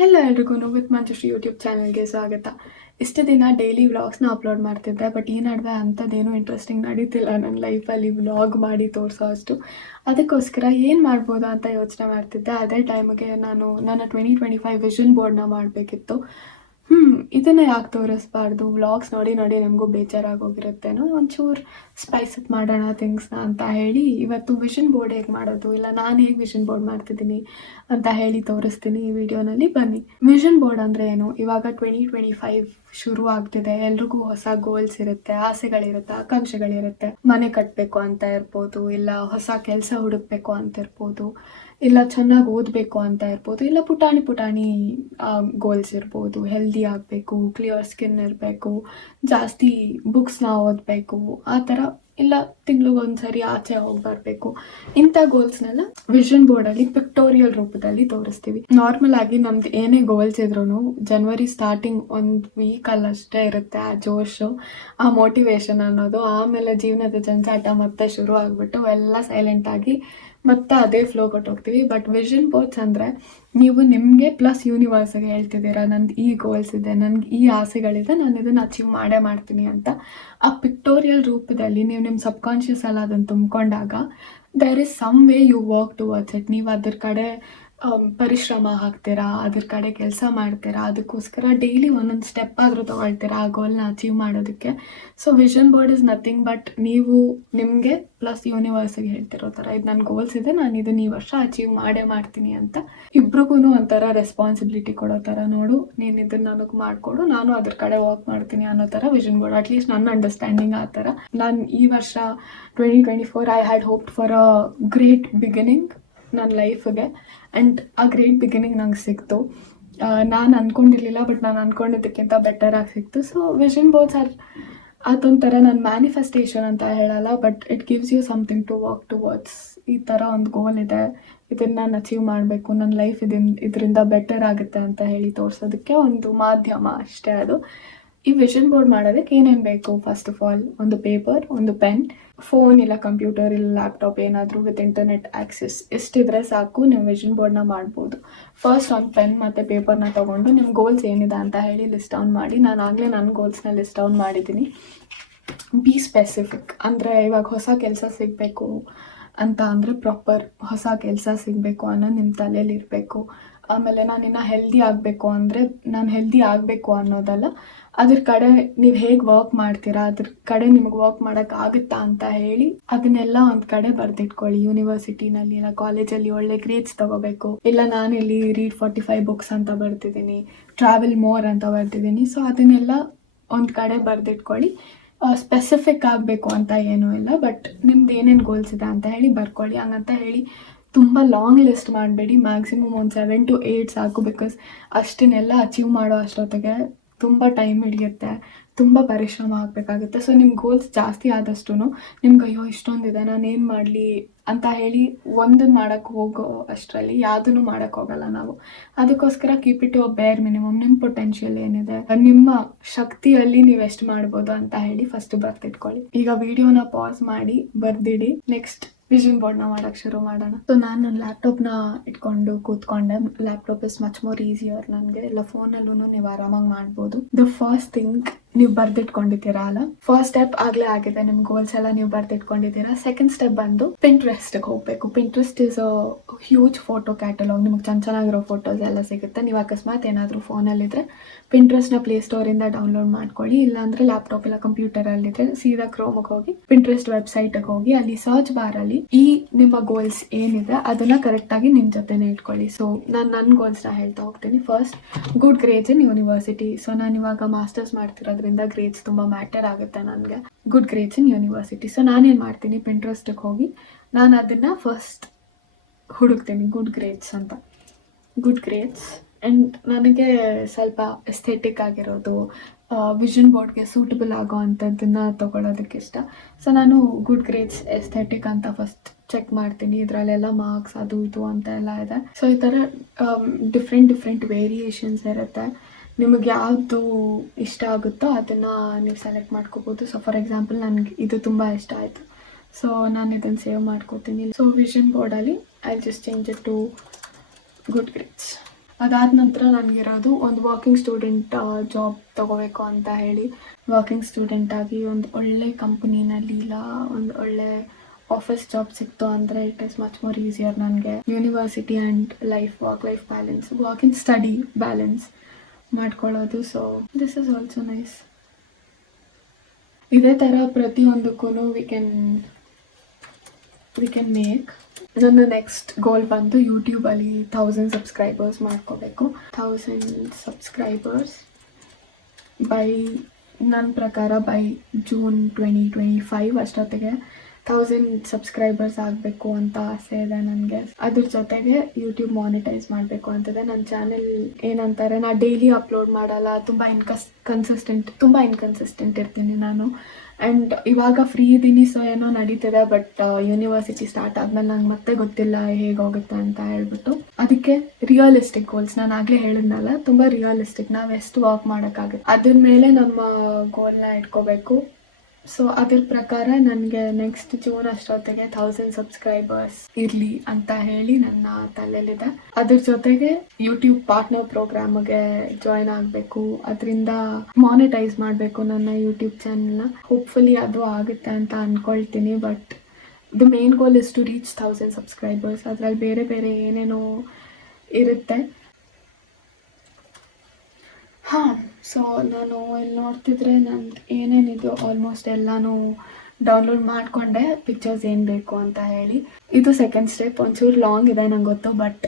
Hello ಎಲ್ರಿಗೂ with Manjushree YouTube ಚಾನಲ್ಗೆ ಸ್ವಾಗತ. ಇಷ್ಟು ದಿನ ಡೈಲಿ ವ್ಲಾಗ್ಸ್ನ ಅಪ್ಲೋಡ್ ಮಾಡ್ತಿದ್ದೆ ಬಟ್ ಈ ನಡುವೆ ಅಂಥದ್ದೇನೂ ಇಂಟ್ರೆಸ್ಟಿಂಗ್ ನಡೀತಿಲ್ಲ. ನನ್ನ ಲೈಫಲ್ಲಿ ವ್ಲಾಗ್ ಮಾಡಿ ತೋರಿಸೋ ಅಷ್ಟು. ಅದಕ್ಕೋಸ್ಕರ ಏನು ಮಾಡ್ಬೋದು ಅಂತ ಯೋಚನೆ ಮಾಡ್ತಿದ್ದೆ. ಅದೇ ಟೈಮ್ಗೆ ನಾನು ನನ್ನ ಟ್ವೆಂಟಿ ಟ್ವೆಂಟಿ ಫೈವ್ ವಿಷನ್ ಬೋರ್ಡ್ನ ಮಾಡಬೇಕಿತ್ತು. ಹ್ಞೂ ಇದನ್ನು ಯಾಕೆ ತೋರಿಸ್ಬಾರ್ದು? ವ್ಲಾಗ್ಸ್ ನೋಡಿ ನೋಡಿ ನಮಗೂ ಬೇಜಾರಾಗೋಗಿರುತ್ತೇನೋ? ಒಂಚೂರು ಸ್ಪೈಸ್ ಅಪ್ ಮಾಡೋಣ ಥಿಂಗ್ಸ್ನ ಅಂತ ಹೇಳಿ ಇವತ್ತು ವಿಷನ್ ಬೋರ್ಡ್ ಹೇಗೆ ಮಾಡೋದು? ಇಲ್ಲ, ನಾನು ಹೇಗೆ ವಿಷನ್ ಬೋರ್ಡ್ ಮಾಡ್ತಿದ್ದೀನಿ ಅಂತ ಹೇಳಿ ತೋರಿಸ್ತೀನಿ ಈ ವಿಡಿಯೋನಲ್ಲಿ. ಬನ್ನಿ. ವಿಷನ್ ಬೋರ್ಡ್ ಅಂದರೆ ಏನು? ಇವಾಗ ಟ್ವೆಂಟಿ ಟ್ವೆಂಟಿ ಫೈವ್ ಶುರು ಆಗ್ತಿದೆ. ಎಲ್ರಿಗೂ ಹೊಸ ಗೋಲ್ಸ್ ಇರುತ್ತೆ, ಆಸೆಗಳಿರುತ್ತೆ, ಆಕಾಂಕ್ಷೆಗಳಿರುತ್ತೆ. ಮನೆ ಕಟ್ಟಬೇಕು ಅಂತ ಇರ್ಬೋದು, ಇಲ್ಲ ಹೊಸ ಕೆಲಸ ಹುಡುಕ್ಬೇಕು ಅಂತ ಇರ್ಬೋದು, ಇಲ್ಲ ಚೆನ್ನಾಗಿ ಓದಬೇಕು ಅಂತ ಇರ್ಬೋದು, ಇಲ್ಲ ಪುಟಾಣಿ ಪುಟಾಣಿ ಗೋಲ್ಸ್ ಇರ್ಬೋದು ಹೆಲ್ದಿ ಆಗಬೇಕು ಕ್ಲಿಯರ್ ಸ್ಕಿನ್ ಇರಬೇಕು ಜಾಸ್ತಿ ಬುಕ್ಸ್ನ ಓದಬೇಕು, ಆ ಥರ ಇಲ್ಲ ತಿಂಗ್ಳಿಗೊಂದ್ಸರಿ ಆಚೆ ಹೋಗಿ ಬರಬೇಕು. ಇಂಥ ಗೋಲ್ಸ್ನೆಲ್ಲ ವಿಷನ್ ಬೋರ್ಡಲ್ಲಿ ಪಿಕ್ಟೋರಿಯಲ್ ರೂಪದಲ್ಲಿ ತೋರಿಸ್ತೀವಿ. ನಾರ್ಮಲ್ ಆಗಿ ನಮ್ದು ಏನೇ ಗೋಲ್ಸ್ ಇದ್ರೂ ಜನ್ವರಿ ಸ್ಟಾರ್ಟಿಂಗ್ ಒಂದು ವೀಕಲ್ಲಷ್ಟೇ ಇರುತ್ತೆ ಆ ಜೋಶು, ಆ ಮೋಟಿವೇಶನ್ ಅನ್ನೋದು. ಆಮೇಲೆ ಜೀವನದ ಜಂಜಾಟ ಮತ್ತೆ ಶುರು ಆಗಿಬಿಟ್ಟು ಎಲ್ಲ ಸೈಲೆಂಟ್ ಆಗಿ ಮತ್ತೆ ಅದೇ ಫ್ಲೋ ಕೊಟ್ಟೋಗ್ತೀವಿ. ಬಟ್ ವಿಷನ್ ಬೋರ್ಡ್ಸ್ ಅಂದರೆ ನೀವು ನಿಮಗೆ ಪ್ಲಸ್ ಯೂನಿವರ್ಸಿಗೆ ಹೇಳ್ತಿದ್ದೀರಾ, ನಂದು ಈ ಗೋಲ್ಸ್ ಇದೆ ನನಗೆ ಈ ಆಸೆಗಳಿದೆ, ನಾನು ಇದನ್ನು ಅಚೀವ್ ಮಾಡೇ ಮಾಡ್ತೀನಿ ಅಂತ. ಆ ಪಿಕ್ಟೋರಿಯಲ್ ರೂಪದಲ್ಲಿ ನೀವು ನಿಮ್ಮ ಸಬ್ಕಾನ್ಷಿಯಸ್ ಅಲ್ಲಿ ಅದನ್ನು ತುಂಬಿಕೊಂಡಾಗ there is some way you work towards it ನೀವು ಅದ್ರ ಕಡೆ ಪರಿಶ್ರಮ ಹಾಕ್ತೀರಾ? ಅದ್ರ ಕಡೆ ಕೆಲಸ ಮಾಡ್ತೀರಾ? ಅದಕ್ಕೋಸ್ಕರ ಡೈಲಿ ಒಂದೊಂದು ಸ್ಟೆಪ್ ಆದರೂ ತೊಗೊಳ್ತೀರಾ? ಆ ಗೋಲ್ನ ಅಚೀವ್ ಮಾಡೋದಕ್ಕೆ. So vision board is nothing but ನೀವು ನಿಮಗೆ ಪ್ಲಸ್ ಯೂನಿವರ್ಸಿಗೆ ಹೇಳ್ತಿರೋ ಥರ. ಇದು ನನ್ನ ಗೋಲ್ಸ್ ಇದೆ, ನಾನು ಇದನ್ನ ಈ ವರ್ಷ ಅಚೀವ್ ಮಾಡೇ ಮಾಡ್ತೀನಿ ಅಂತ. ಇಬ್ರಿಗೂ ಒಂಥರ ರೆಸ್ಪಾನ್ಸಿಬಿಲಿಟಿ ಕೊಡೋ ಥರ ನೋಡು. ನೀನು ಇದನ್ನ ನನಗೆ ಮಾಡಿಕೊಡು. ನಾನು ಅದ್ರ ಕಡೆ ವರ್ಕ್ ಮಾಡ್ತೀನಿ ಅನ್ನೋ ಥರ ವಿಷನ್ ಬೋರ್ಡ್ ಅಟ್ಲೀಸ್ಟ್ ನನ್ನ ಅಂಡರ್ಸ್ಟ್ಯಾಂಡಿಂಗ್ ಆ ಥರ. ನಾನು ಈ ವರ್ಷ twenty twenty four I had hope for a great beginning ನನ್ನ ಲೈಫಿಗೆ. ಆ್ಯಂಡ್ ಆ ಗ್ರೇಟ್ ಬಿಗಿನಿಂಗ್ ನಂಗೆ ಸಿಕ್ತು. ನಾನು ಅಂದ್ಕೊಂಡಿರಲಿಲ್ಲ ಬಟ್ ನಾನು ಅಂದ್ಕೊಂಡಿದ್ದಕ್ಕಿಂತ ಬೆಟರಾಗಿ ಸಿಕ್ತು. ಸೊ ವಿಷನ್ ಬೋರ್ಡ್ಸ್ ಆರ್ ಅದೊಂಥರ ನನ್ನ ಮ್ಯಾನಿಫೆಸ್ಟೇಷನ್ ಅಂತ ಹೇಳಲ್ಲ but it gives you something to walk towards ಈ ಥರ ಒಂದು ಗೋಲ್ ಇದೆ. ಇದನ್ನು ನಾನು ಅಚೀವ್ ಮಾಡಬೇಕು. ನನ್ನ ಲೈಫ್ ಇದನ್, ಇದರಿಂದ ಬೆಟರ್ ಆಗುತ್ತೆ ಅಂತ ಹೇಳಿ ತೋರಿಸೋದಕ್ಕೆ ಒಂದು ಮಾಧ್ಯಮ ಅಷ್ಟೇ ಅದು. ಈ ವಿಷನ್ ಬೋರ್ಡ್ ಮಾಡೋದಕ್ಕೆ ಏನೇನು ಬೇಕು? ಫಸ್ಟ್ ಆಫ್ ಆಲ್ ಒಂದು ಪೇಪರ್ ಒಂದು ಪೆನ್ ಫೋನ್ ಇಲ್ಲ ಕಂಪ್ಯೂಟರ್ ಇಲ್ಲ ಲ್ಯಾಪ್ಟಾಪ್ ಏನಾದರೂ ವಿತ್ ಇಂಟರ್ನೆಟ್ ಆಕ್ಸೆಸ್ ಇಷ್ಟಿದ್ರೆ ಸಾಕು, ನೀವು ವಿಷನ್ ಬೋರ್ಡ್ನ ಮಾಡ್ಬೋದು. ಫಸ್ಟ್ ಒಂದು ಪೆನ್ ಮತ್ತು ಪೇಪರ್ನ ತೊಗೊಂಡು ನಿಮ್ಮ ಗೋಲ್ಸ್ ಏನಿದೆ ಅಂತ ಹೇಳಿ ಲಿಸ್ಟ್ ಡೌನ್ ಮಾಡಿ. ನಾನು ಆಗಲೇ ನನ್ನ ಗೋಲ್ಸ್ನ ಲಿಸ್ಟ್ ಡೌನ್ ಮಾಡಿದ್ದೀನಿ. ಬಿ ಸ್ಪೆಸಿಫಿಕ್ ಅಂದರೆ ಇವಾಗ ಹೊಸ ಕೆಲಸ ಸಿಗಬೇಕು ಅಂತ ಅಂದರೆ ಪ್ರಾಪರ್ ಹೊಸ ಕೆಲಸ ಸಿಗಬೇಕು ಅನ್ನೋ ನಿಮ್ಮ ತಲೆಯಲ್ಲಿ ಇರಬೇಕು. ಆಮೇಲೆ ನಾನು ಇನ್ನು ಹೆಲ್ದಿ ಆಗಬೇಕು ಅಂದರೆ ನಾನು ಹೆಲ್ದಿ ಆಗಬೇಕು ಅನ್ನೋದಲ್ಲ. ಅದ್ರ ಕಡೆ ನೀವು ಹೇಗೆ ವರ್ಕ್ ಮಾಡ್ತೀರಾ? ಅದ್ರ ಕಡೆ ನಿಮ್ಗೆ ವರ್ಕ್ ಆಗುತ್ತಾ ಅಂತ ಹೇಳಿ ಅದನ್ನೆಲ್ಲ ಒಂದು ಕಡೆ ಬರೆದಿಟ್ಕೊಳ್ಳಿ. ಯೂನಿವರ್ಸಿಟಿನಲ್ಲಿ ಇಲ್ಲ ಕಾಲೇಜಲ್ಲಿ ಒಳ್ಳೆ ಗ್ರೇಡ್ಸ್ ತಗೋಬೇಕು. ಇಲ್ಲ ನಾನು ಇಲ್ಲಿ ರೀಡ್ ಫಾರ್ಟಿ ಫೈವ್ ಬುಕ್ಸ್ ಅಂತ ಬರ್ತಿದ್ದೀನಿ ಟ್ರಾವೆಲ್ ಮೋರ್ ಅಂತ ಬರ್ತಿದ್ದೀನಿ ಸೊ ಅದನ್ನೆಲ್ಲ ಒಂದು ಕಡೆ ಬರೆದಿಟ್ಕೊಳ್ಳಿ. ಸ್ಪೆಸಿಫಿಕ್ ಆಗಬೇಕು ಅಂತ ಏನೂ ಇಲ್ಲ ಬಟ್ ನಿಮ್ದು ಏನೇನು ಗೋಲ್ಸ್ ಇದೆ ಅಂತ ಹೇಳಿ ಬರ್ಕೊಳ್ಳಿ. ಹಂಗಂತ ಹೇಳಿ ತುಂಬ ಲಾಂಗ್ ಲಿಸ್ಟ್ ಮಾಡಬೇಡಿ ಮ್ಯಾಕ್ಸಿಮಮ್ ಒಂದು ಸೆವೆನ್ ಟು ಏಯ್ಟ್ ಸಾಕು ಬಿಕಾಸ್ ಅಷ್ಟನ್ನೆಲ್ಲ ಅಚೀವ್ ಮಾಡೋ ಅಷ್ಟೊತ್ತಿಗೆ ತುಂಬ ಟೈಮ್ ಹಿಡಿಯುತ್ತೆ, ತುಂಬ ಪರಿಶ್ರಮ ಆಗಬೇಕಾಗುತ್ತೆ. ಸೊ ನಿಮ್ಮ ಗೋಲ್ಸ್ ಜಾಸ್ತಿ ಆದಷ್ಟು ನಿಮ್ಗೆ ಅಯ್ಯೋ ಇಷ್ಟೊಂದಿದೆ ನಾನೇನು ಮಾಡಲಿ ಅಂತ ಹೇಳಿ ಒಂದನ್ನು ಮಾಡೋಕ್ಕೆ ಹೋಗೋ ಅಷ್ಟರಲ್ಲಿ ಯಾವುದನ್ನು ಮಾಡೋಕ್ಕೆ ಹೋಗಲ್ಲ ನಾವು. ಅದಕ್ಕೋಸ್ಕರ keep it a bare minimum ನಿಮ್ಮ ಪೊಟೆನ್ಷಿಯಲ್ ಏನಿದೆ, ನಿಮ್ಮ ಶಕ್ತಿಯಲ್ಲಿ ನೀವು ಎಷ್ಟು ಮಾಡ್ಬೋದು ಅಂತ ಹೇಳಿ ಫಸ್ಟ್ ಬರ್ತಿಟ್ಕೊಳ್ಳಿ ಈಗ ವಿಡಿಯೋನ ಪಾಸ್ ಮಾಡಿ, ಬರ್ದಿಡಿ. ನೆಕ್ಸ್ಟ್ ವಿಷನ್ ಬೋರ್ಡ್ನ ಮಾಡೋಕ್ಕೆ ಶುರು ಮಾಡೋಣ. ಸೊ ನಾನು ಲ್ಯಾಪ್ಟಾಪ್ನ ಇಟ್ಕೊಂಡು ಕೂತ್ಕೊಂಡೆ. Laptop is much more easier ನನಗೆ. ಇಲ್ಲ ಫೋನಲ್ಲೂ ನೀವು ಆರಾಮಾಗಿ ಮಾಡ್ಬೋದು. ದ ಫಸ್ಟ್ ಥಿಂಗ್ ನೀವು ಬರ್ದಿಟ್ಕೊಂಡಿದ್ದೀರಾ ಅಲ್ಲ? ಫಸ್ಟ್ ಸ್ಟೆಪ್ ಆಗ್ಲೇ ಆಗಿದೆ, ನಿಮ್ ಗೋಲ್ಸ್ ಎಲ್ಲ ನೀವು ಬರ್ದಿಟ್ಕೊಂಡಿದ್ದೀರಾ. ಸೆಕೆಂಡ್ ಸ್ಟೆಪ್ ಬಂದು ಪಿಂಟ್ರೆಸ್ಟ್ಗೆ ಹೋಗ್ಬೇಕು. Pinterest is a huge photo catalogue ನಿಮ್ಗೆ ಚೆನ್ನ ಚೆನ್ನಾಗಿರೋ ಫೋಟೋಸ್ ಎಲ್ಲ ಸಿಗುತ್ತೆ. ನೀವು ಅಕಸ್ಮಾತ್ ಏನಾದರೂ ಫೋನಲ್ಲಿದ್ದರೆ ಪಿಂಟ್ರೆಸ್ಟ್ನ ಪ್ಲೇ ಸ್ಟೋರಿಂದ ಡೌನ್ಲೋಡ್ ಮಾಡ್ಕೊಳ್ಳಿ. ಇಲ್ಲಾಂದ್ರೆ ಲ್ಯಾಪ್ಟಾಪ್ ಇಲ್ಲ ಕಂಪ್ಯೂಟರಲ್ಲಿದ್ದರೆ ಸೀದಾ ಕ್ರೋಮ್ಗೆ ಹೋಗಿ ಪಿಂಟ್ರೆಸ್ಟ್ ವೆಬ್ಸೈಟ್ಗೆ ಹೋಗಿ ಅಲ್ಲಿ ಸರ್ಚ್ ಬಾರಲ್ಲಿ ಈ ನಿಮ್ಮ ಗೋಲ್ಸ್ ಏನಿದೆ ಅದನ್ನ ಕರೆಕ್ಟಾಗಿ ನಿಮ್ಮ ಜೊತೆನೇ ಇಟ್ಕೊಳ್ಳಿ. ಸೊ ನಾನು ನನ್ನ ಗೋಲ್ಸ್ನ ಹೇಳ್ತಾ ಹೋಗ್ತೀನಿ. First good grades in university so ನಾನು ಇವಾಗ ಮಾಸ್ಟರ್ಸ್ ಮಾಡ್ತಿರೋದ್ರಿಂದ ಗ್ರೇಡ್ಸ್ ತುಂಬ ಮ್ಯಾಟರ್ ಆಗುತ್ತೆ ನನಗೆ. Good grades in university so ನಾನೇನು ಮಾಡ್ತೀನಿ ಪಿಂಟ್ರೆಸ್ಟಿಗೆ ಹೋಗಿ ನಾನು ಅದನ್ನು ಫಸ್ಟ್ ಹುಡುಕ್ತೀನಿ ಗುಡ್ ಗ್ರೇಡ್ಸ್ ಅಂತ. ಗುಡ್ ಗ್ರೇಡ್ಸ್ ಆ್ಯಂಡ್ ನನಗೆ ಸ್ವಲ್ಪ ಎಸ್ಥೆಟಿಕ್ ಆಗಿರೋದು ವಿಷನ್ ಬೋರ್ಡ್ಗೆ ಸೂಟಬಲ್ ಆಗೋ ಅಂಥದ್ದನ್ನು ತೊಗೊಳೋದಕ್ಕೆ ಇಷ್ಟ. ಸೊ ನಾನು ಗುಡ್ ಗ್ರೇಡ್ಸ್ ಎಸ್ಥೆಟಿಕ್ ಅಂತ ಫಸ್ಟ್ ಚೆಕ್ ಮಾಡ್ತೀನಿ, ಇದರಲ್ಲೆಲ್ಲ ಮಾರ್ಕ್ಸ್ ಅದು ಇದು ಅಂತ ಎಲ್ಲ ಇದೆ. ಸೊ ಈ ಥರ ಡಿಫ್ರೆಂಟ್ ಡಿಫ್ರೆಂಟ್ ವೇರಿಯೇಷನ್ಸ್ ಇರುತ್ತೆ. ನಿಮಗೆ ಯಾವುದು ಇಷ್ಟ ಆಗುತ್ತೋ ಅದನ್ನು ನೀವು ಸೆಲೆಕ್ಟ್ ಮಾಡ್ಕೋಬೋದು. ಸೊ ಫಾರ್ ಎಕ್ಸಾಂಪಲ್ ನನಗೆ ಇದು ತುಂಬ ಇಷ್ಟ ಆಯಿತು. ಸೊ ನಾನು ಇದನ್ನು ಸೇವ್ ಮಾಡ್ಕೋತೀನಿ. So vision ಬೋರ್ಡಲ್ಲಿ I just change it to good grades ಅದಾದ ನಂತರ ನನಗಿರೋದು ಒಂದು ವರ್ಕಿಂಗ್ ಸ್ಟೂಡೆಂಟ್ ಜಾಬ್ ತೊಗೋಬೇಕು ಅಂತ ಹೇಳಿ. ವರ್ಕಿಂಗ್ ಸ್ಟೂಡೆಂಟ್ ಆಗಿ ಒಂದು ಒಳ್ಳೆ ಕಂಪ್ನಿನಲ್ಲಿ ಇಲ್ಲ, ಒಂದು ಒಳ್ಳೆ ಆಫೀಸ್ ಜಾಬ್ ಸಿಕ್ತು ಅಂದರೆ it is much more easier ನನಗೆ. University and life work life balance work study balance ಮಾಡ್ಕೊಳ್ಳೋದು so this is also nice ಇದೇ ಥರ ಪ್ರತಿಯೊಂದಕ್ಕೂ we can we can make ನನ್ನ ನೆಕ್ಸ್ಟ್ ಗೋಲ್ ಬಂದು ಯೂಟ್ಯೂಬಲ್ಲಿ ಥೌಸಂಡ್ ಸಬ್ಸ್ಕ್ರೈಬರ್ಸ್ ಮಾಡ್ಕೋಬೇಕು. ಥೌಸಂಡ್ ಸಬ್ಸ್ಕ್ರೈಬರ್ಸ್ ಬೈ ನನ್ನ ಪ್ರಕಾರ by June twenty twenty five ಅಷ್ಟೊತ್ತಿಗೆ. ಥೌಸಂಡ್ ಸಬ್ಸ್ಕ್ರೈಬರ್ಸ್ ಆಗಬೇಕು ಅಂತ ಆಸೆ ಇದೆ ನನಗೆ. ಅದ್ರ ಜೊತೆಗೆ ಯೂಟ್ಯೂಬ್ ಮಾನಿಟೈಸ್ ಮಾಡಬೇಕು ಅಂತಿದೆ. ನನ್ನ ಚಾನೆಲ್ ಏನಂತಾರೆ, ನಾ ಡೈಲಿ ಅಪ್ಲೋಡ್ ಮಾಡಲ್ಲ. ತುಂಬ ಇನ್ಕಸ್ ಕನ್ಸಿಸ್ಟೆಂಟ್ ತುಂಬ ಇನ್ಕನ್ಸಿಸ್ಟೆಂಟ್ ಇರ್ತೀನಿ ನಾನು. ಆ್ಯಂಡ್ ಇವಾಗ ಫ್ರೀ ಇದ್ದೀನಿ ಸೊ ಏನೋ ನಡೀತಿದೆ ಬಟ್ ಯೂನಿವರ್ಸಿಟಿ ಸ್ಟಾರ್ಟ್ ಆದ್ಮೇಲೆ ನಂಗೆ ಮತ್ತೆ ಗೊತ್ತಿಲ್ಲ ಹೇಗೋಗುತ್ತೆ ಅಂತ ಹೇಳ್ಬಿಟ್ಟು. ಅದಕ್ಕೆ ರಿಯಲಿಸ್ಟಿಕ್ ಗೋಲ್ಸ್ ನಾನು ಆಗಲೇ ಹೇಳಿದ್ನಲ್ಲ, ತುಂಬ ರಿಯಲಿಸ್ಟಿಕ್ ನಾವು ಎಷ್ಟು ವಾಕ್ ಮಾಡೋಕ್ಕಾಗುತ್ತೆ. ಅದ್ರ ಮೇಲೆ ನಮ್ಮ ಗೋಲ್ನ ಇಟ್ಕೋಬೇಕು. ಸೊ ಅದ್ರ ಪ್ರಕಾರ ನನಗೆ ನೆಕ್ಸ್ಟ್ ಜೂನ್ ಅಷ್ಟೊತ್ತಿಗೆ ಥೌಸಂಡ್ ಸಬ್ಸ್ಕ್ರೈಬರ್ಸ್ ಇರಲಿ ಅಂತ ಹೇಳಿ ನನ್ನ ತಲೆಯಲ್ಲಿದೆ. ಅದ್ರ ಜೊತೆಗೆ ಯೂಟ್ಯೂಬ್ ಪಾರ್ಟ್ನರ್ ಪ್ರೋಗ್ರಾಮ್ಗೆ ಜಾಯ್ನ್ ಆಗಬೇಕು. ಅದರಿಂದ ಮಾನಿಟೈಸ್ ಮಾಡಬೇಕು ನನ್ನ ಯೂಟ್ಯೂಬ್ ಚಾನಲ್ನ ಹೋಪ್ಫುಲಿ ಅದು ಆಗುತ್ತೆ ಅಂತ ಅಂದ್ಕೊಳ್ತೀನಿ but the main goal is to reach thousand subscribers ಅದರಲ್ಲಿ ಬೇರೆ ಬೇರೆ ಏನೇನೋ ಇರುತ್ತೆ. ಹಾಂ. ಸೊ ನಾನು ಇಲ್ಲಿ ನೋಡ್ತಿದ್ರೆ ನಂದು ಏನೇನಿದೆಯೋ ಆಲ್ಮೋಸ್ಟ್ ಎಲ್ಲನೂ ಡೌನ್ಲೋಡ್ ಮಾಡಿಕೊಂಡೆ. ಪಿಕ್ಚರ್ಸ್ ಏನು ಬೇಕು ಅಂತ ಹೇಳಿ. ಇದು ಸೆಕೆಂಡ್ ಸ್ಟೆಪ್ ಒಂಚೂರು ಲಾಂಗ್ ಇದೆ ನಂಗೆ ಗೊತ್ತು ಬಟ್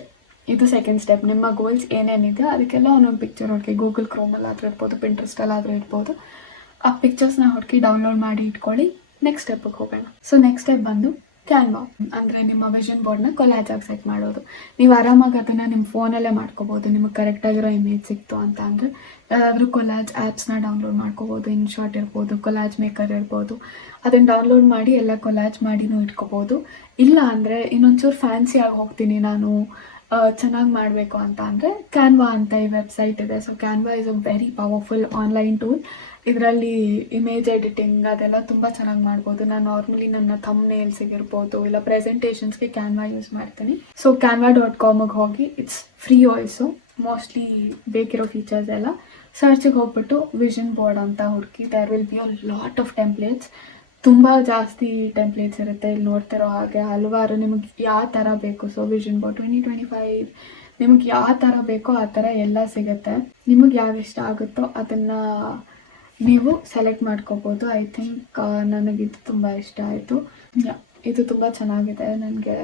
ಇದು ಸೆಕೆಂಡ್ ಸ್ಟೆಪ್ ನಿಮ್ಮ ಗೋಲ್ಸ್ ಏನೇನಿದೆ ಅದಕ್ಕೆಲ್ಲ ಒಂದೊಂದು ಪಿಕ್ಚರ್ ಹುಡುಕಿ ಗೂಗಲ್ ಕ್ರೋಮಲ್ಲಾದರೂ ಇರ್ಬೋದು ಪಿಂಟ್ರೆಸ್ಟಲ್ಲಾದರೂ ಇರ್ಬೋದು. ಆ ಪಿಕ್ಚರ್ಸ್ನ ಹುಡುಕಿ ಡೌನ್ಲೋಡ್ ಮಾಡಿ ಇಟ್ಕೊಳ್ಳಿ. ನೆಕ್ಸ್ಟ್ ಸ್ಟೆಪ್ಗೆ ಹೋಗೋಣ. ಸೊ ನೆಕ್ಸ್ಟ್ ಸ್ಟೆಪ್ ಬಂದು ಕ್ಯಾನ್ವಾ ಅಂದರೆ ನಿಮ್ಮ ವಿಷನ್ ಬೋರ್ಡ್ನ ಕೊಲಾಜ್ ಆಗಿ ಸೆಟ್ ಮಾಡೋದು. ನೀವು ಆರಾಮಾಗಿ ಅದನ್ನು ನಿಮ್ಮ ಫೋನಲ್ಲೇ ಮಾಡ್ಕೋಬೋದು. ನಿಮಗೆ ಕರೆಕ್ಟಾಗಿರೋ ಇಮೇಜ್ ಸಿಕ್ತು ಅಂತ ಅಂದರೆ, ಯಾವ್ದಾದ್ರು ಕೊಲಾಜ್ ಆ್ಯಪ್ಸ್ನ ಡೌನ್ಲೋಡ್ ಮಾಡ್ಕೋಬೋದು. ಶಾರ್ಟ್ ಇರ್ಬೋದು ಕೊಲಾಜ್ ಮೇಕರ್ ಇರ್ಬೋದು. ಅದನ್ನು ಡೌನ್ಲೋಡ್ ಮಾಡಿ ಎಲ್ಲ ಕೊಲಾಜ್ ಮಾಡಿನೂ ಇಟ್ಕೋಬೋದು. ಇಲ್ಲ ಅಂದರೆ ಇನ್ನೊಂಚೂರು ಫ್ಯಾನ್ಸಿಯಾಗಿ ಹೋಗ್ತೀನಿ ನಾನು. ಚೆನ್ನಾಗಿ ಮಾಡಬೇಕು ಅಂತ ಅಂದರೆ ಕ್ಯಾನ್ವಾ ಅಂತ ಈ ವೆಬ್ಸೈಟ್ ಇದೆ. So Canva is a very powerful online tool ಇದರಲ್ಲಿ ಇಮೇಜ್ ಎಡಿಟಿಂಗ್ ಅದೆಲ್ಲ ತುಂಬ ಚೆನ್ನಾಗಿ ಮಾಡ್ಬೋದು. ನಾನು ನಾರ್ಮಲಿ ನನ್ನ ಥಮ್ ನೇಲ್ಸಿಗಿರ್ಬೋದು ಇಲ್ಲ ಪ್ರೆಸೆಂಟೇಷನ್ಸ್ಗೆ ಕ್ಯಾನ್ವಾ ಯೂಸ್ ಮಾಡ್ತೀನಿ. ಸೊ ಕ್ಯಾನ್ವಾ ಡಾಟ್ ಕಾಮಿಗೆ ಹೋಗಿ ಇಟ್ಸ್ ಫ್ರೀ ವಾಯ್ಸು ಮೋಸ್ಟ್ಲಿ ಬೇಕಿರೋ ಫೀಚರ್ಸ್ ಎಲ್ಲ. ಸರ್ಚಿಗೆ ಹೋಗ್ಬಿಟ್ಟು ವಿಷನ್ ಬೋರ್ಡ್ ಅಂತ ಹುಡುಕಿ there will be a lot of templates ತುಂಬ ಜಾಸ್ತಿ ಟೆಂಪ್ಲೇಟ್ಸ್ ಇರುತ್ತೆ, ಇಲ್ಲಿ ನೋಡ್ತಿರೋ ಹಾಗೆ. ಹಲವಾರು ನಿಮಗೆ ಯಾವ ಥರ ಬೇಕು? So vision board twenty twenty five ನಿಮಗೆ ಯಾವ ಥರ ಬೇಕೋ ಆ ಥರ ಎಲ್ಲ ಸಿಗುತ್ತೆ. ನಿಮಗೆ ಯಾವ ಇಷ್ಟ ಆಗುತ್ತೋ ಅದನ್ನು ನೀವು ಸೆಲೆಕ್ಟ್ ಮಾಡ್ಕೋಬೋದು. ಐ ಥಿಂಕ್ ನನಗಿದು ತುಂಬ ಇಷ್ಟ ಆಯಿತು. ಇದು ತುಂಬ ಚೆನ್ನಾಗಿದೆ. ನನಗೆ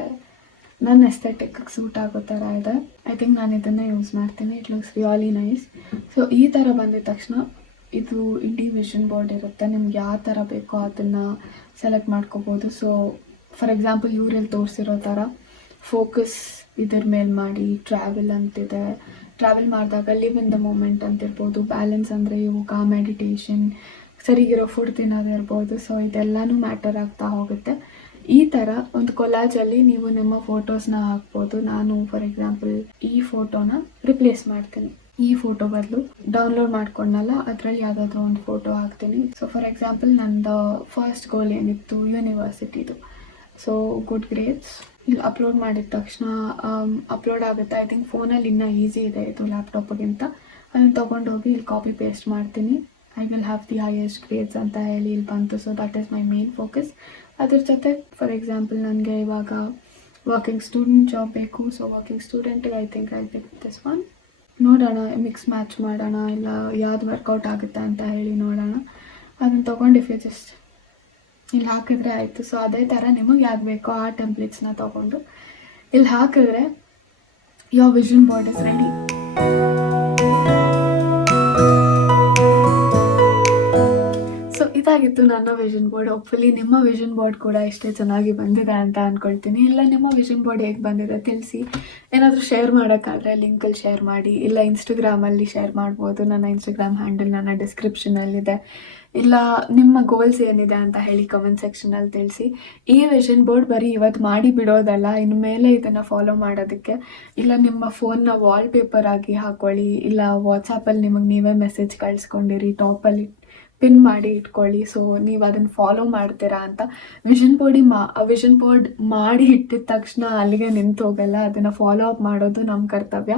ನನ್ನ ಎಸ್ಥೆಟಿಕ್ಗೆ ಸೂಟ್ ಆಗೋ ಥರ ಇದೆ. ಐ ಥಿಂಕ್ ನಾನು ಇದನ್ನು ಯೂಸ್ ಮಾಡ್ತೀನಿ. It looks really nice so ಈ ಥರ ಬಂದಿದ ತಕ್ಷಣ ಇದು ಇಡೀ ವಿಷನ್ ಬೋರ್ಡ್ ಇರುತ್ತೆ. ನಿಮ್ಗೆ ಯಾವ ಥರ ಬೇಕೋ ಅದನ್ನು ಸೆಲೆಕ್ಟ್ ಮಾಡ್ಕೋಬೋದು. ಸೊ ಫಾರ್ ಎಕ್ಸಾಂಪಲ್ ಇವರಲ್ಲಿ ತೋರಿಸಿರೋ ಥರ ಫೋಕಸ್ ಇದ್ರ ಮೇಲೆ ಮಾಡಿ ಟ್ರಾವೆಲ್ ಅಂತಿದೆ. ಟ್ರಾವೆಲ್ ಮಾಡಿದಾಗ ಲಿವ್ ಇನ್ ದ ಮೂಮೆಂಟ್ ಅಂತಿರ್ಬೋದು. ಬ್ಯಾಲೆನ್ಸ್ ಅಂದರೆ ಯೋಗ ಮೆಡಿಟೇಷನ್ ಸರಿಗಿರೋ ಫುಡ್ ತಿನ್ನೋದಿರ್ಬೋದು ಸೊ ಇದೆಲ್ಲನೂ ಮ್ಯಾಟರ್ ಆಗ್ತಾ ಹೋಗುತ್ತೆ. ಈ ಥರ ಒಂದು ಕೊಲಾಜಲ್ಲಿ ನೀವು ನಿಮ್ಮ ಫೋಟೋಸ್ನ ಹಾಕ್ಬೋದು. ನಾನು ಫಾರ್ ಎಕ್ಸಾಂಪಲ್ ಈ ಫೋಟೋನ ರಿಪ್ಲೇಸ್ ಮಾಡ್ತೀನಿ. ಈ ಫೋಟೋ ಬದಲು ಡೌನ್ಲೋಡ್ ಮಾಡ್ಕೊಂಡಲ್ಲ, ಅದರಲ್ಲಿ ಯಾವುದಾದ್ರೂ ಒಂದು ಫೋಟೋ ಹಾಕ್ತೀನಿ. ಸೊ ಫಾರ್ ಎಕ್ಸಾಂಪಲ್ ನಂದು ಫಸ್ಟ್ ಗೋಲ್ ಏನಿತ್ತು ಯೂನಿವರ್ಸಿಟಿದು ಸೊ ಗುಡ್ ಗ್ರೇಡ್ಸ್ ಇಲ್ಲಿ ಅಪ್ಲೋಡ್ ಮಾಡಿದ ತಕ್ಷಣ ಅಪ್ಲೋಡ್ ಆಗುತ್ತೆ. ಐ ಥಿಂಕ್ ಫೋನಲ್ಲಿ ಇನ್ನೂ ಈಸಿ ಇದೆ ಇದು ಲ್ಯಾಪ್ಟಾಪ್ಗಿಂತ ಅದನ್ನು ತೊಗೊಂಡು ಹೋಗಿ ಇಲ್ಲಿ ಕಾಪಿ ಪೇಸ್ಟ್ ಮಾಡ್ತೀನಿ. I will have the highest grades ಅಂತ ಹೇಳಿ ಇಲ್ಲಿ ಬಂತು. So that is my main focus ಅದ್ರ ಜೊತೆ ಫಾರ್ ಎಕ್ಸಾಂಪಲ್ ನನಗೆ ಇವಾಗ ವರ್ಕಿಂಗ್ ಸ್ಟೂಡೆಂಟ್ ಜಾಬ್ ಬೇಕು. So working ಸ್ಟೂಡೆಂಟಿಗೆ I think I pick this one ನೋಡೋಣ ಮಿಕ್ಸ್ ಮ್ಯಾಚ್ ಮಾಡೋಣ, ಇಲ್ಲ ಯಾವ್ದು ವರ್ಕೌಟ್ ಆಗುತ್ತೆ ಅಂತ ಹೇಳಿ ನೋಡೋಣ. ಅದನ್ನು ತೊಗೊಂಡು ಇಫ್ ಜಸ್ಟ್ ಇಲ್ಲಿ ಹಾಕಿದ್ರೆ ಆಯಿತು. ಸೊ ಅದೇ ಥರ ನಿಮಗೆ ಯಾಕೆ ಬೇಕೋ ಆ ಟೆಂಪ್ಲೇಟ್ಸ್ನ ತೊಗೊಂಡು. ಇಲ್ಲಿ ಹಾಕಿದ್ರೆ your vision board is ready ಇದಾಗಿತ್ತು ನನ್ನ ವಿಷನ್ ಬೋರ್ಡ್ ಹೋಪ್ಫುಲಿ ನಿಮ್ಮ ವಿಷನ್ ಬೋರ್ಡ್ ಕೂಡ ಇಷ್ಟೇ ಚೆನ್ನಾಗಿ ಬಂದಿದೆ ಅಂತ ಅಂದ್ಕೊಳ್ತೀನಿ ಇಲ್ಲ, ನಿಮ್ಮ ವಿಷನ್ ಬೋರ್ಡ್ ಹೇಗೆ ಬಂದಿದೆ ತಿಳಿಸಿ. ಏನಾದರೂ ಶೇರ್ ಮಾಡೋಕ್ಕಾದರೆ ಲಿಂಕಲ್ಲಿ ಶೇರ್ ಮಾಡಿ. ಇಲ್ಲ ಇನ್ಸ್ಟಾಗ್ರಾಮಲ್ಲಿ ಶೇರ್ ಮಾಡ್ಬೋದು. ನನ್ನ ಇನ್ಸ್ಟಾಗ್ರಾಮ್ ಹ್ಯಾಂಡಲ್ ನನ್ನ ಡಿಸ್ಕ್ರಿಪ್ಷನಲ್ಲಿದೆ ಇಲ್ಲ, ನಿಮ್ಮ ಗೋಲ್ಸ್ ಏನಿದೆ ಅಂತ ಹೇಳಿ ಕಮೆಂಟ್ ಸೆಕ್ಷನಲ್ಲಿ ತಿಳಿಸಿ. ಈ ವಿಷನ್ ಬೋರ್ಡ್ ಬರೀ ಇವತ್ತು ಮಾಡಿ ಬಿಡೋದಲ್ಲ ಇನ್ನು ಮೇಲೆ ಇದನ್ನು ಫಾಲೋ ಮಾಡೋದಕ್ಕೆ. ಇಲ್ಲ, ನಿಮ್ಮ ಫೋನ್ನ ವಾಲ್ಪೇಪರ್ ಆಗಿ ಹಾಕೊಳ್ಳಿ. ಇಲ್ಲ ವಾಟ್ಸಪ್ಪಲ್ಲಿ ನಿಮಗೆ ನೀವೇ ಮೆಸೇಜ್ ಕಳಿಸ್ಕೊಂಡಿರಿ. ಟಾಪಲ್ಲಿ ಪಿನ್ ಮಾಡಿ ಇಟ್ಕೊಳ್ಳಿ. ಸೊ ನೀವು ಅದನ್ನು ಫಾಲೋ ಮಾಡ್ತೀರಾ ಅಂತ ವಿಷನ್ ಬೋರ್ಡಿ ಮಾ ವಿಷನ್ ಬೋರ್ಡ್ ಮಾಡಿ ಇಟ್ಟಿದ ತಕ್ಷಣ ಅಲ್ಲಿಗೆ ನಿಂತು ಹೋಗಲ್ಲ. ಅದನ್ನು ಫಾಲೋ ಅಪ್ ಮಾಡೋದು ನಮ್ಮ ಕರ್ತವ್ಯ.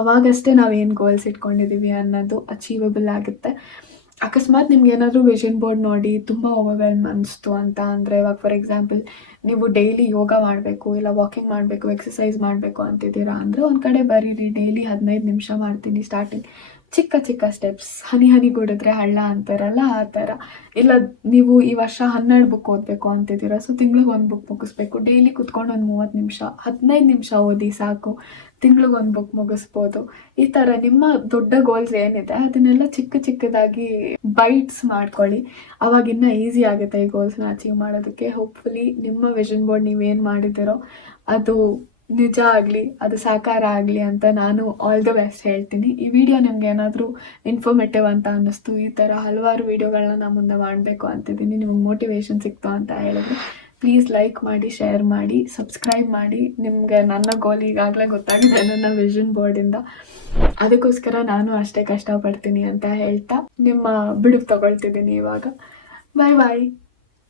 ಅವಾಗಷ್ಟೇ ನಾವು ಏನು ಗೋಲ್ಸ್ ಇಟ್ಕೊಂಡಿದ್ದೀವಿ ಅನ್ನೋದು ಅಚೀವಬಲ್ ಆಗುತ್ತೆ. ಅಕಸ್ಮಾತ್ ನಿಮ್ಗೆ ಏನಾದರೂ ವಿಷನ್ ಬೋರ್ಡ್ ನೋಡಿ ತುಂಬ ಓವರ್ವೆಲ್ಮ್ ಅನಿಸ್ತು ಅಂತ ಅಂದರೆ, ಇವಾಗ ಫಾರ್ ಎಕ್ಸಾಂಪಲ್ ನೀವು ಡೈಲಿ ಯೋಗ ಮಾಡಬೇಕು, ಇಲ್ಲ ವಾಕಿಂಗ್ ಮಾಡಬೇಕು ಎಕ್ಸಸೈಸ್ ಮಾಡಬೇಕು ಅಂತಿದ್ದೀರಾ ಅಂದರೆ ಒಂದು ಕಡೆ ಬರೀರಿ ಡೈಲಿ ಹದಿನೈದು ನಿಮಿಷ ಮಾಡ್ತೀನಿ ಸ್ಟಾರ್ಟಿಂಗ್ ಚಿಕ್ಕ ಚಿಕ್ಕ ಸ್ಟೆಪ್ಸ್ ಹನಿ ಹನಿ ಗುಡಿದ್ರೆ ಹಳ್ಳ ಅಂತಾರಲ್ಲ, ಆ ಥರ ಇಲ್ಲ, ನೀವು ಈ ವರ್ಷ ಹನ್ನೆರಡು ಬುಕ್ ಓದಬೇಕು ಅಂತಿದ್ದೀರ ಸೊ ತಿಂಗ್ಳಿಗೆ ಒಂದು ಬುಕ್ ಮುಗಿಸ್ಬೇಕು. ಡೈಲಿ ಕುತ್ಕೊಂಡು ಒಂದು ಮೂವತ್ತು ನಿಮಿಷ, ಹದಿನೈದು ನಿಮಿಷ ಓದಿ ಸಾಕು. ತಿಂಗ್ಳಿಗೆ ಒಂದು ಬುಕ್ ಮುಗಿಸ್ಬೋದು. ಈ ಥರ ನಿಮ್ಮ ದೊಡ್ಡ ಗೋಲ್ಸ್ ಏನಿದೆ, ಅದನ್ನೆಲ್ಲ ಚಿಕ್ಕ ಚಿಕ್ಕದಾಗಿ ಬೈಟ್ಸ್ ಮಾಡ್ಕೊಳ್ಳಿ. ಅವಾಗ ಇನ್ನೂ ಈಸಿ ಆಗುತ್ತೆ ಈ ಗೋಲ್ಸ್ನ ಅಚೀವ್ ಮಾಡೋದಕ್ಕೆ. ಹೋಪ್ಫುಲಿ ನಿಮ್ಮ ವಿಷನ್ ಬೋರ್ಡ್ ನೀವೇನು ಮಾಡಿದ್ದೀರೋ, ಅದು ನಿಜ ಆಗಲಿ, ಅದು ಸಾಕಾರ ಆಗಲಿ ಅಂತ ನಾನು ಆಲ್ ದ ಬೆಸ್ಟ್ ಹೇಳ್ತೀನಿ. ಈ ವಿಡಿಯೋ ನಿಮ್ಗೆ ಏನಾದರೂ ಇನ್ಫಾರ್ಮೇಟಿವ್ ಅಂತ ಅನ್ನಿಸ್ತು, ಈ ಥರ ಹಲವಾರು ವಿಡಿಯೋಗಳನ್ನ ನಾನು ಮುಂದೆ ಮಾಡಬೇಕು ಅಂತಿದ್ದೀನಿ. ನಿಮಗೆ ಮೋಟಿವೇಶನ್ ಸಿಕ್ತು ಅಂತ ಹೇಳಿದ್ರೆ ಪ್ಲೀಸ್ ಲೈಕ್ ಮಾಡಿ ಶೇರ್ ಮಾಡಿ ಸಬ್ಸ್ಕ್ರೈಬ್ ಮಾಡಿ. ನಿಮಗೆ ನನ್ನ ಗೋಲ್ ಈಗಾಗಲೇ ಗೊತ್ತಾಗಿದೆ, ನನ್ನ ವಿಷನ್ ಬೋರ್ಡಿಂದ ಅದಕ್ಕೋಸ್ಕರ ನಾನು ಅಷ್ಟೇ ಕಷ್ಟಪಡ್ತೀನಿ ಅಂತ ಹೇಳ್ತಾ ನಿಮ್ಮ ಬಿಡುವು ತಗೊಳ್ತಿದ್ದೀನಿ ಇವಾಗ. ಬಾಯ್ ಬಾಯ್